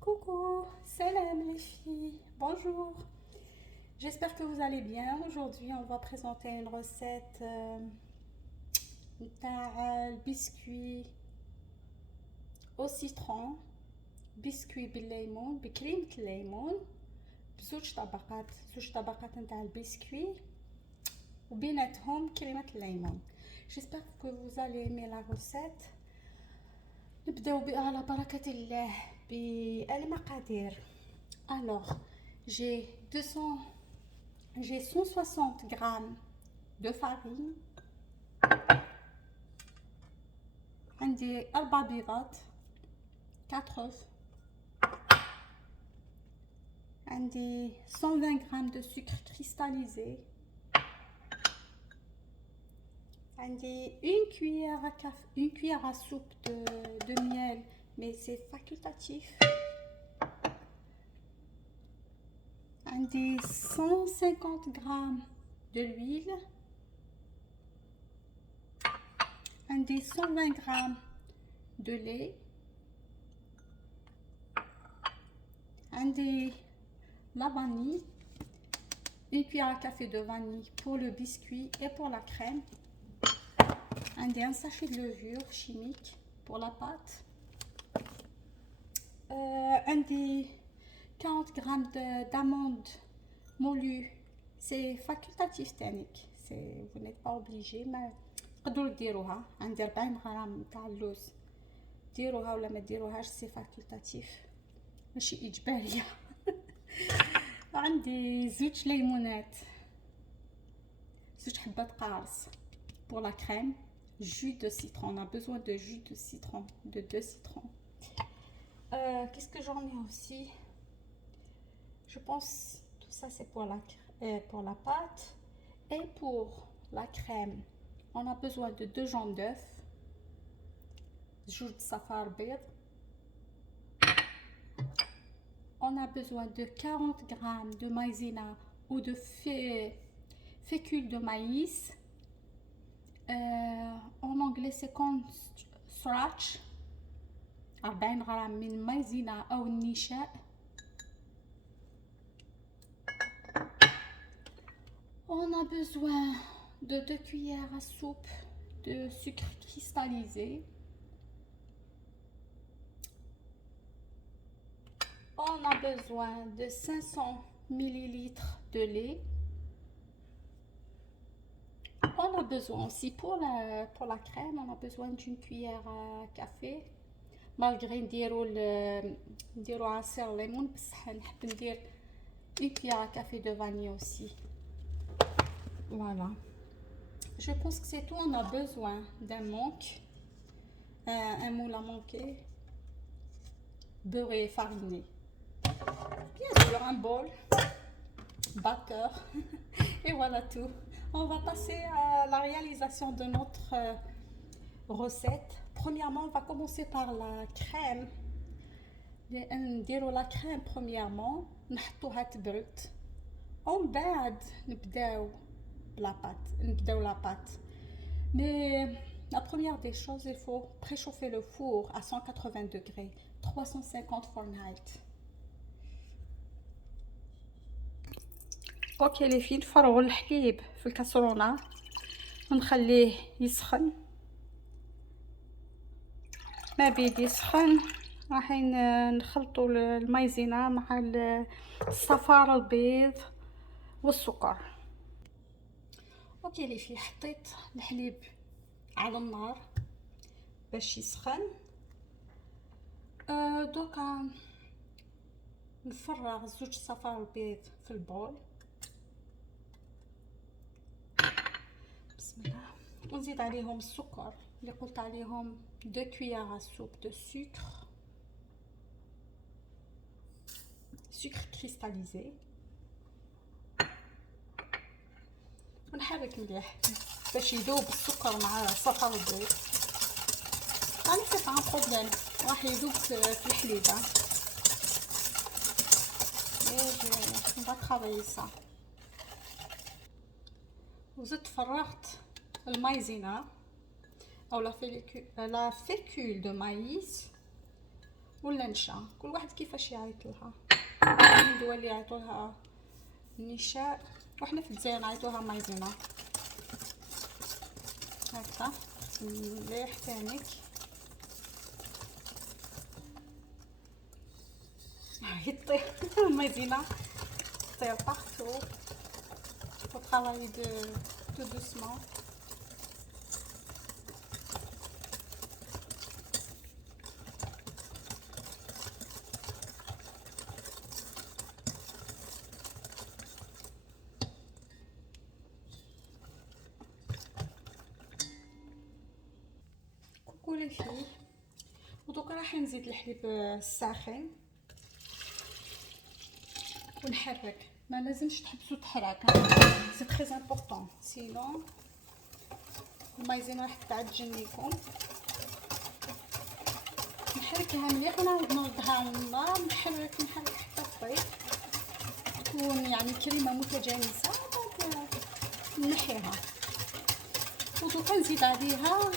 Coucou, salam les filles, bonjour. J'espère que vous allez bien. Aujourd'hui, on va présenter une recette d'un biscuit au citron, biscuit بالليمون بكريمة الليمون بزوج طبقات نتاع البسكوي وبيناتهم كريمة الليمون. J'espère que vous allez aimer la recette. نبداو على بركة الله بالمقادير. Alors, j'ai 160 grammes de farine, عندي 4 بيضات 4 œufs, عندي 120 grammes de sucre cristallisé, عندي une cuillère à soupe de miel, mais c'est facultatif. عندي 150 grammes de l'huile, عندي 120 grammes de lait, عندي la vanille, une cuillère à café de vanille pour le biscuit et pour la crème, عندي un sachet de levure chimique pour la pâte, عندي 40 grammes d'amandes moulues. C'est facultatif تانيك, vous n'êtes pas obligé, mais تقدروا ديروها. عندي 40 غرام تاع اللوز, ديروها ولا ما ديروهاش, سي فاكولتاتيف ماشي اجباريه. عندي زوج ليمونات, زوج حبات قارص pour la crème, jus de citron. On a besoin de jus de citron, de 2 citrons. Qu'est-ce que j'en ai aussi? Je pense tout ça c'est pour la pâte. Et pour la crème, on a besoin de 2 jaunes d'œufs, جوج صفار بيض. On a besoin de 40 grammes de maïzena ou de fécule de maïs. En anglais c'est cornstarch. 40 غرام من المايزينا أو النشاء. On a besoin de 2 cuillères à soupe de sucre cristallisé. On a besoin de 500 ml de lait. On a besoin aussi pour la crème, on a besoin d'une cuillère à café. Malgré نديرو عصير ليمون, بصح نحب ندير une cuillère à café de vanille aussi. Voilà. Je pense que c'est tout. On a besoin d'un manque, un moule à manquer, beurré fariné. Bien sûr, un bol, batteur. Et voilà tout. On va passer à la réalisation de notre recette. Premièrement, on va commencer par la crème. نديرو la crème premièrement, نحطوها تبرد. ومن بعد نبداو la pâte. Mais la première des choses, il faut préchauffer le four à 180 degrés, 350 Fahrenheit. اوكي لي في نفرغوا الحليب في الكاسرونه ونخليه يسخن. ما بيد يسخن راح نخلطوا المايزينا مع الصفار البيض والسكر. اوكي لي في حطيت الحليب على النار باش يسخن. دوكا نفرغ زوج صفار البيض في البول. بسم الله. ونزيد عليهم السكر اللي قلت عليهم 2 cuillères à soupe de sucre cristallisé. ونحرك مليح باش يذوب السكر مع صفار البيض. يعني سي با ان بروبليم, راح يذوب في الحليب. on va travailler ça. وزدت فرغت المايزينا او لا fécule de maïs ولا نشا، كل واحد كيفاش يعيط لها. الدول اللي يعيطولها نشاء، وحنا في الجزائر نعيطوها مايزينا. هكا مليح تانيك. يطير مايزينا تطير بارتو. faut travailler tout doucement. كوكو لي في، ودوكا راح نزيد الحليب الساخن ونحرك. ما لازمش تحبسوا التحراك، سي تري امبورطون، سينون المايزينا راح تعجن ليكم. نحركها مليح ونعاود نردها على النار، نحرك حتى تطيب، تكون يعني كريمه متجانسه. بعد نحيها، ودوكا نزيد عليها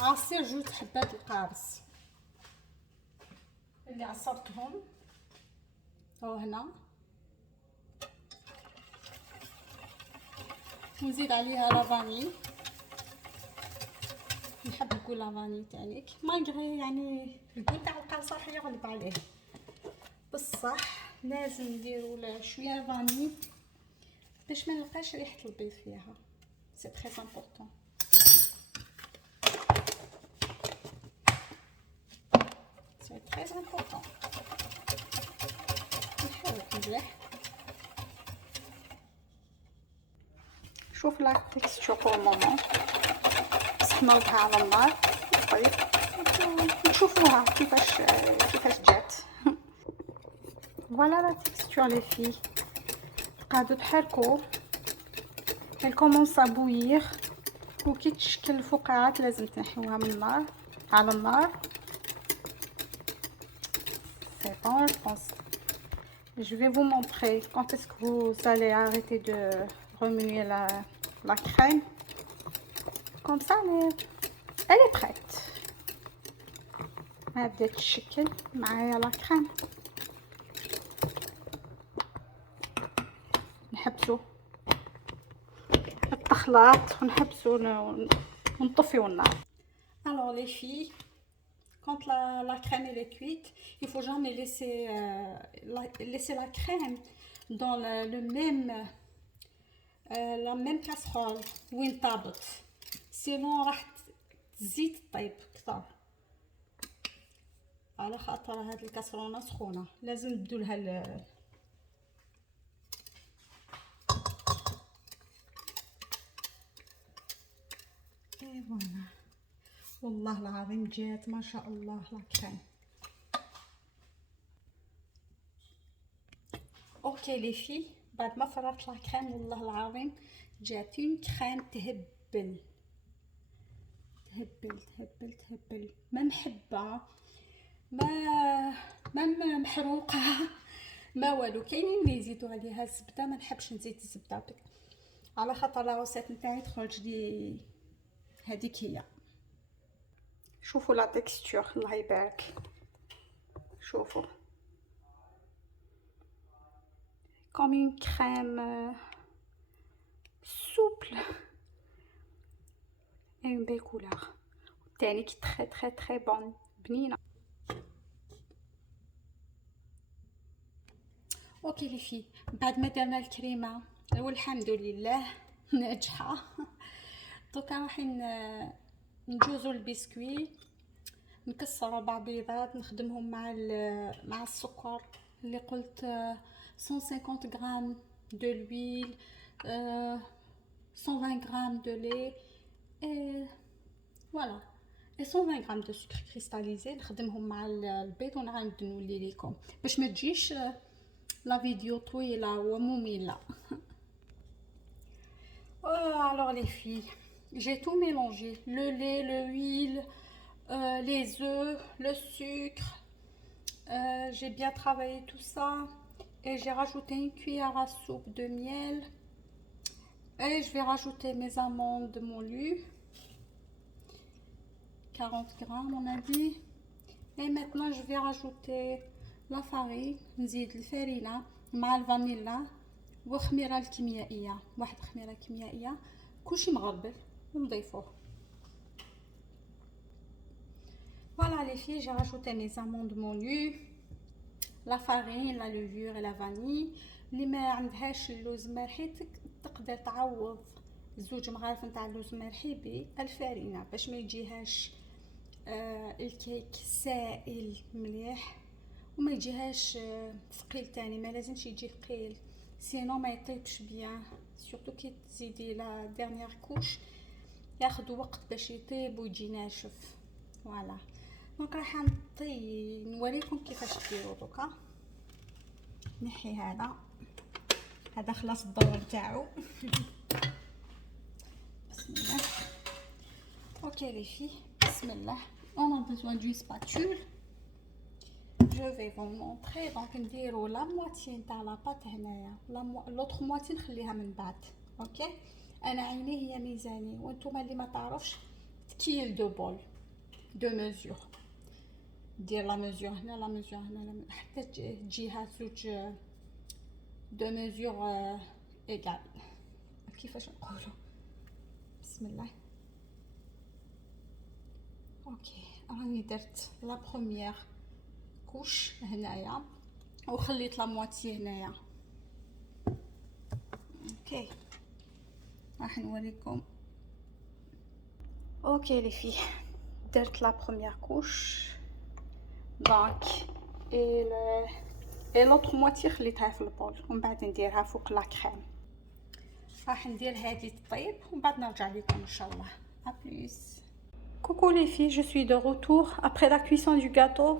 عصير 2 حبات القارص اللي عصرتهم هو هنا، ونزيد عليها لافاني. نحب نقول لافاني تانيك، مالغري يعني الكول تاع القرصه راح يغلب عليه، بصح لازم نديروا له شويه فاني باش ما نلقاش ريحه البيض فيها. سي تري امبورطون. سي تري امبورطون. نحرك مليح. شوف لا تكستشر بور مومون، بصح نردها على النار طيب نشوفوها كيفاش جات. فوالا لا تكستشر لي في، قاعدو تحركو، elle commence à bouillir، وكي تشكل الفقاعات لازم تنحيوها من النار على النار. C'est bon, je pense. Je vais vous montrer quand est-ce que vous allez arrêter de remuer la crème. Comme ça, elle est prête. هبدأ تشكل معايا لا كريم. نحبسو التخلاط ونحبسو ونطفيو النار. Alors les filles, quand la crème elle est cuite, il faut jamais laisser la crème dans la même casserole وين طابت، sinon راح تزيد طيب كثر. على خاطر هاد الكاسرونه سخونه لازم ندو لها فوالا. والله العظيم جات ما شاء الله لا كريم. اوكي لي في، بعد ما فرغت لا كريم والله العظيم جات اون كريم تهبل تهبل تهبل تهبل، ما محبه ما محروقه ما والو. كاينين اللي يزيدوا عليها الزبده، ما نحبش نزيد الزبده على خاطر لا روسيت نتاعي تخرج لي هذيك هي. شوفوا لا تكستور الله يبارك، شوفوا comme une crème souple et une belle couleur. تاني très très très bonne بنينه. اوكي لي في، بعد ما درنا الكريمه والحمد لله ناجحه، دوكا راح نجوزو البسكوي. نكسر 4 بيضات نخدمهم مع السكر اللي قلت 150 غرام دو لويل، 120 غرام دو لي، فوالا 120 غرام دو سكر كريستاليزي. نخدمهم مع البيض ونعاود نولي لكم باش ما تجيش لا فيديو طويله وممله. Alors les filles, j'ai tout mélangé, le lait, l'huile, les œufs, le sucre. J'ai bien travaillé tout ça et j'ai rajouté une cuillère à soupe de miel et je vais rajouter mes amandes moulues, 40 grammes on a dit, Et maintenant je vais rajouter la farine. نزيد الفرينة مع الفانيلا وخميرة الكيميائية، واحد خميرة كيميائية، كلشي مغربل ونضيفوه. Voilà les filles, j'ai rajouté mes amandes moulues, la farine, la levure et la vanille. اللي ما عندهاش اللوز مرحي تقدر تعوض زوج مغارف نتاع اللوز مرحي بالفرينة باش ما يجيهاش الكيك سائل مليح وما يجيهاش ثقيل تاني، ما لازمش يجي ثقيل سينو ما يطيبش بيان، سورتو كي تزيدي لا ديرنيير كوش ياخذ وقت باش يطيب ويجي ناشف. فوالا دونك راح نوريكم كيفاش ديروا. دوكا نحي هذا خلاص الدور تاعو. بسم الله. اوكي لي في بسم الله. on a besoin d'une spatule. je vais vous montrer. donc نديروا لا موتي نتاع لا بات هنايا، لوطخ موتي نخليها من بعد. اوكي انا عيني هي ميزاني، وانتم اللي ما تعرفش تكيل دو بول دو ميزور، دير لا ميزور هنا لا ميزور هنا حتى تجيها زوج دو ميزور ايغال. كيفاش نقولوا؟ بسم الله. اوكي راني درت لا بروميير كوش هنايا وخليت لا موتي هنايا. اوكي راح نوريكم. اوكي لي في درت لا بروميير كوش دونك اي لوطخ موتي خليتها في البول ومن بعد نديرها فوق لا كريم. راح ندير هذه تطيب ومن بعد نرجع لكم ان شاء الله. à plus. Coucou les filles, je suis de retour après la cuisson du gâteau.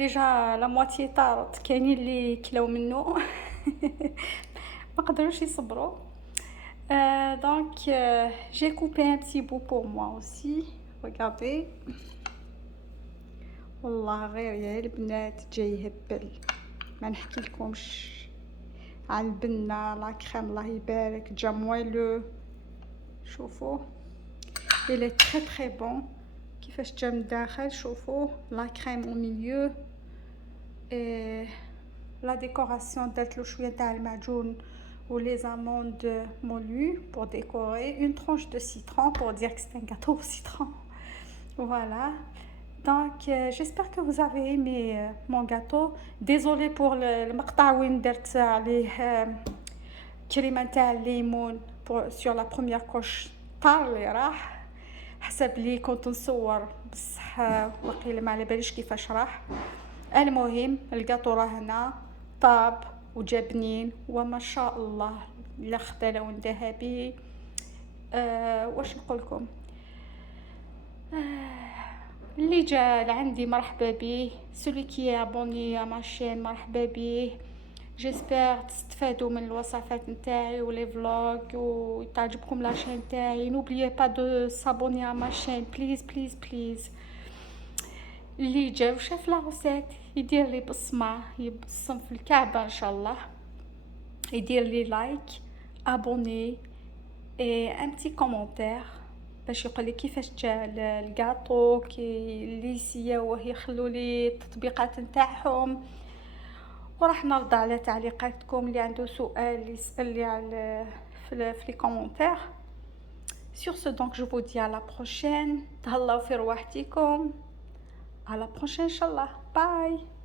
déjà la moitié طارت، كاينين اللي كلاو منه ما قدروش يصبروا. donc j'ai coupé un petit bout pour moi aussi. regardez والله غير يا البنات جاي يهبل، ما نحكي لكمش على البنه لا كريم الله يبارك جا مويلو. شوفوا il est très très bon كيفاش جا من الداخل. شوفوا لا كريم au milieu et la décoration درت له شويه تاع المعجون ou les amandes moulues pour décorer, une tranche de citron pour dire que c'est un gâteau au citron. voilà donc j'espère que vous avez aimé mon gâteau. désolé pour المقطع وين درت عليه كريمه تاع الليمون sur la première couche طار لي راح، حسب لي كنت نصور بصح وقيله ما على باليش كيفاش راح. المهم الجاتو راه هنا طاب وجا بنين وما شاء الله لا خدا لون ذهبي. واش نقول لكم، اللي جا لعندي مرحبا بيه، سولي كي ابوني ما شين مرحبا بيه. جيسبر تستفادوا من الوصفات نتاعي ولي فلوغ وتعجبكم لاشين تاعي. نوبليي با دو سابوني ا ما شين بليز بليز بليز. اللي جا وشاف لا روسيت يدير لي بصمه يبصم في الكعبه ان شاء الله، يدير لي لايك ابوني اي ان بتي كومونتير باش يقول لي كيفاش جا الكاطو كي اللي سياوه يخلوا لي التطبيقات نتاعهم، وراح نرد على تعليقاتكم. اللي عنده سؤال يسال لي على في لي كومونتير. sur ce donc je vous dis à la prochaine. تهلاو في رواحتكم. à la prochaine inchallah. bye.